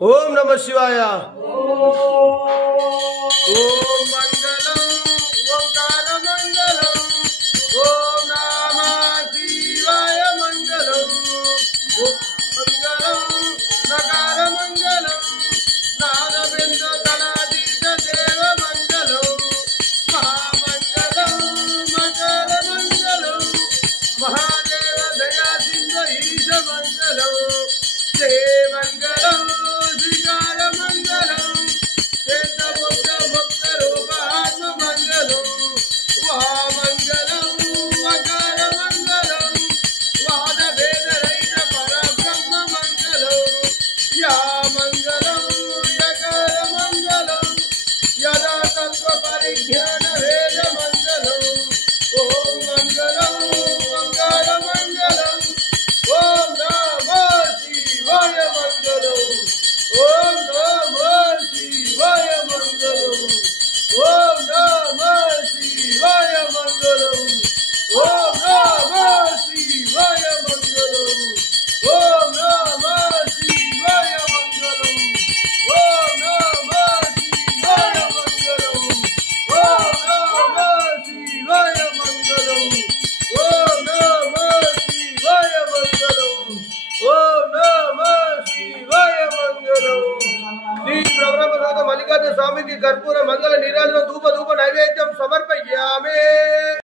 ओम नमः शिवाय। ओम मंगलम ओंकार मंगलम ओम नमः शिवाय मंगलम ओम मंगलम नकार मंगलम नादबिंद गणाधीश देव मंगलम महामंगलम मकर मंगलम महादेव दया सिंह ईश मंगलम जय मंगलम श्रीकार मंगलम मल्लिकार्जुन स्वामी की कर्पूर मंगल नीराजन धूप धूप नैवेद्यम समर्पयामि।